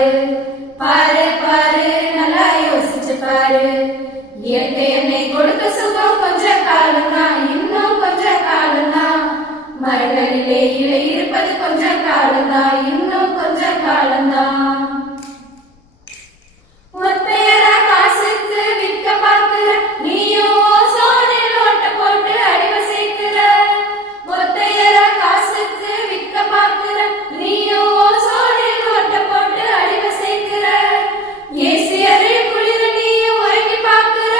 பாரு பாரு பாரு நல்லா யோசிச்சு பாரு. இயற்கை என்னை கொடுத்த சுகம் கொஞ்ச காலம்தான், இன்னும் கொஞ்ச காலம்தான். மரங்களிலே இலை இருப்பது கொஞ்ச காலம்தான், இன்னும் கொஞ்ச காலம்தான். ஒத்தையரா காசுக்கு விற்க பாக்குற நீயும் சோனில் ஓட்ட போட்டு அடிமை சேர்க்கிற. ஒத்தையரா காசுக்கு விற்க பாக்குற நீயும் சோனில் ஓட்ட போட்டு அடிமை சேர்க்கிற. ஏசியரு குளிர நீயும் உறங்கி பாக்குற.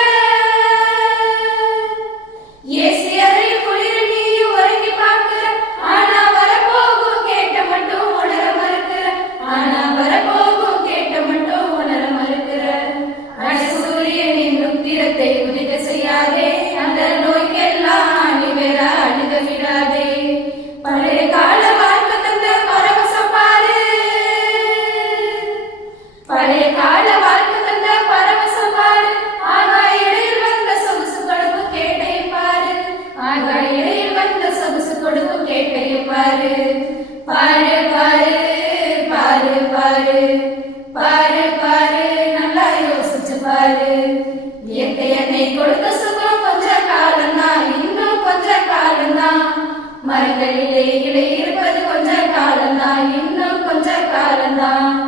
ஏசியரு குளிர நீயும் உறங்கி பாக்குற. ஆனா வரப்போகும் கேட்ட மட்டும் உணர மறுக்கிற. ஆனா வரப்போகும் கேட்ட மட்டும் உணர மறுக்கிற. சூரியனின் உத்திரத்தை உதிக்க செய்யாதே, அந்த நோய்க்கெல்லாம் நீ வேற அழுக விடாதே. பழைய கால வாழ்க்கை தந்த பரவசம் பாரு. பழைய கால வாழ்க்கை தந்த பரவசம் பாரு. ஆகாய இடையில் வந்த சொகுசு கொடுக்கும் கேட்டையும் பாரு. ஆகாய இடையில் வந்த சொகுசு கொடுக்கும் கேட்டையும் பாரு. பாரு பாரு பாரு பாரு பாரு பாரு நல்லா யோசிச்சு பாரு. இயற்கை என்னை கொடுத்த சுகம் கொஞ்ச காலம்தான், இன்னும் கொஞ்ச காலம்தான். மரங்களிலே இலை இருப்பது கொஞ்ச காலம்தான், இன்னும் கொஞ்ச காலம்தான்.